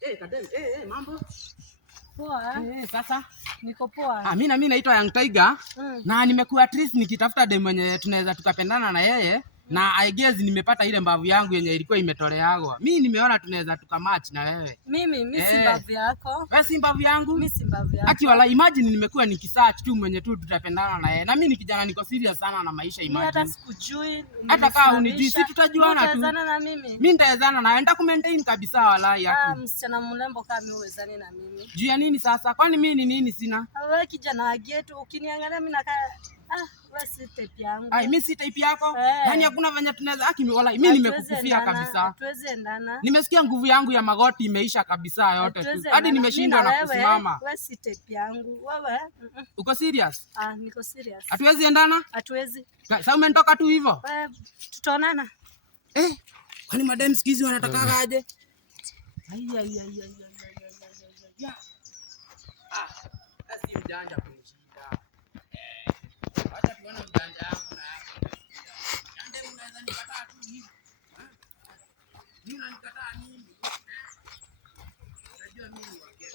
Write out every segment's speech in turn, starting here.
Kadem, mambo? Poa. Sasa niko poa. Mimi naitwa Young Tiger. Na nimekuwa at least nikitafuta dem mwenye tunaweza tukapendana na yeye. Na I guess nimepata ile mbavu yangu yenye ilikuwa imetoleagwa. Mimi nimeona tunaweza tukamatch na wewe. Mimi si mbavu yako. Wewe si mbavu yangu? Mimi si mbavu yako. Ati wala imagine nimekuwa nikisearch tu mwenye tu tutapendana na yeye. Na mimi ni kijana niko serious sana na maisha imagine. Mimi hata sikujui. Hata kama unijui si tutajuana tu. Utawezana na mimi? Mimi nitawezana na wewe, nitakumaintain kabisa walai yako. Msichana mrembo kama mimi uwezani na mimi. Juu ya nini sasa? Kwani mimi ni nini sina? Wewe kijana wa getu ukiniangalia mimi nakaa wewe si type yangu. Mimi si type yako. Yaani hakuna venye tunaweza wala mimi nimekukufia kabisa. Hatuwezi endana. Nimesikia nguvu yangu ya magoti imeisha kabisa yote tu. Hadi nimeshindwa na kusimama. Wewe si type yangu. Wewe uko serious? Niko serious. Hatuwezi endana? Hatuwezi. Sasa umetoka tu hivyo? Tutaonana. Kwani madam sikizi wanataka aje? Asi mjanja kunishika. Acha tuone mjanja wangu na yake. Yande unaweza nikataa tu hivi. Mimi nanikataa nini? Unajua mimi ni wageni.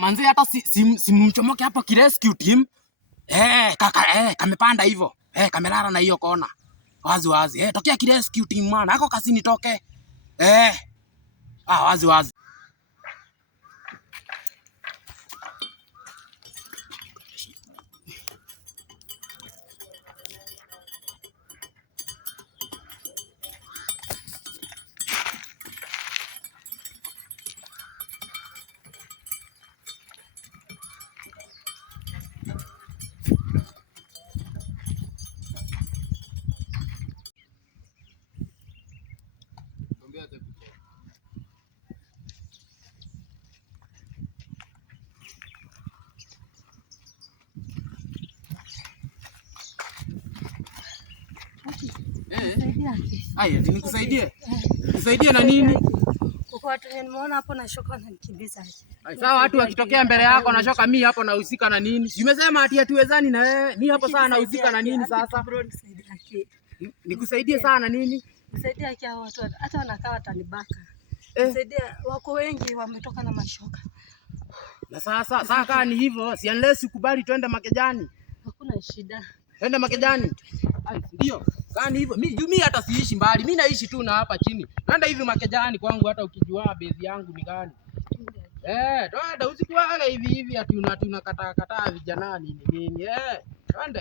Manzi hata simchomoke hapo kirescue team. Kaka kamepanda hivyo. Kamelala na hiyo kona. Wazi. Tokea kirescue team maana. Hako kasi nitoke. Wazi. Nikusaidie? Nisaidie na nini? Nimeona hapo na shoka nanikimbiza. Sawa, watu wakitokea mbele yako na shoka, mimi hapo nahusika na nini? Umesema ati hatuwezani na wewe. Mimi hapo sana nahusika na nini sasa? Nikusaidie sana nini? Nisaidie haki ya watu hata wanakaa watanibaka. Nisaidie, wako wengi wametoka na mashoka. Na sasa kama ni hivyo, si unless ukubali twende Makejani. Hakuna shida. Twende Makejani. Ndio. Kani hivyo mimi hata siishi mbali. Mimi naishi tu na hapa chini. Twende hivi Makejani kwangu hata ukijua base yangu ni gani. Twende usikuaga hivi ati unakataa vijana nini. Twende.